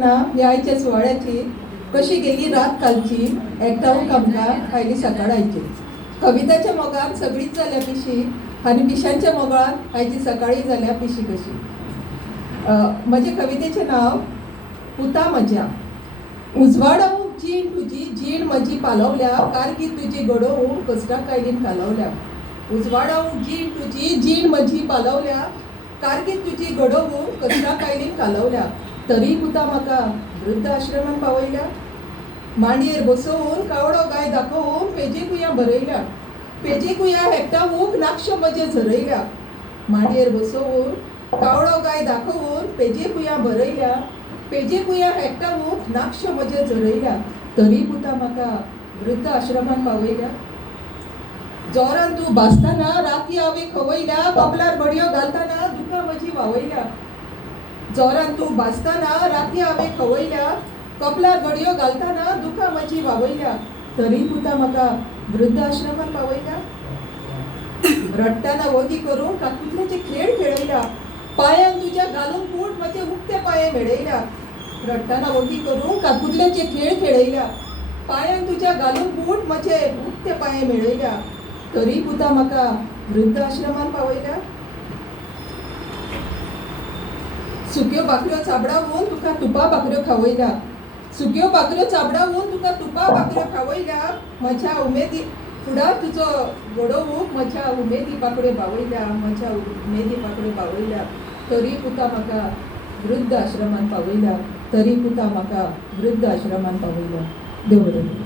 ह्या आयच्या सुवाळ्याची कशी गेली रात कालची एकटावूंक आमकां आयली सकाळ आयची. कविताच्या मोगान सगळीच जाल्या पिशी आनी पिशांच्या मोगान आयची सकाळी जाल्या पिशी कशी. म्हजे कवितेचें नांव पुता म्हज्या. उजवाडावूंक जीण तुजी जीण म्हजी पालवल्या, कारगी तुजी घडोवूंक कश्टा कायलीन कालवल्या. उजवाडावूंक जीण तुजी जीण म्हजी पालवल्या, कारगी तुजी घडोवूंक कश्टा कायलीन कालवल्या. तरी पुता म्हाका वृद्ध आश्रमांत पावयल्या. मांडयेर बसोवन कावडो गाय दाखोवन पेजे कुया बरयल्या. पेजे कुया एकटावूंक नाक्ष म्हजे झरयल्या. मांडयेर बसोवन कावडो गाय दाखोवन पेजे कुया बरयल्या. पेजे कुया एकटावूंक नाक्ष म्हजे झरयल्या. तरी पुता म्हाका वृद्ध आश्रमांत पावयल्या. जोरान तूं भासतना राती हांवें खवयल्या, कपलार बडयो घालतना दुकां म्हजी वावयल्या. जोरान तूं भासतना राती हांवें खवयल्या, कपलार घडयो घालतना दुखां म्हजी वावयल्या. तरी पुता म्हाका वृद्ध आश्रमांत पावयल्या. रडटना वगी करून काकुटल्याचे खेळ खेळयल्या. पांयांक तुज्या घालून बूट म्हजे उक्ते पांये मेळयल्या. रडटना वगी करून काकुटल्याचे खेळ खेळयल्या. पांयांक तुज्या घालून बूट म्हजे उक्ते पांये मेळयल्या. तरी पुता म्हाका वृद्ध आश्रमांत पावयल्या. सुक्यो भाकऱ्यो चाबडावून तुका तुपा भाकऱ्यो खावयल्या. सुक्यो भाकऱ्यो चाबडावून तुका तुपा भाकऱ्यो खावयल्या. म्हज्या उमेदी फुडार तुजो घडोवूंक म्हज्या उमेदी पाकड्यो भावयल्या. म्हज्या उमेदी पाकड्यो भावयल्या. तरी पुता म्हाका वृद्ध आश्रमांत पावयल्या. तरी पुता म्हाका वृद्ध आश्रमांत पावयल्या. देव बरें करूं.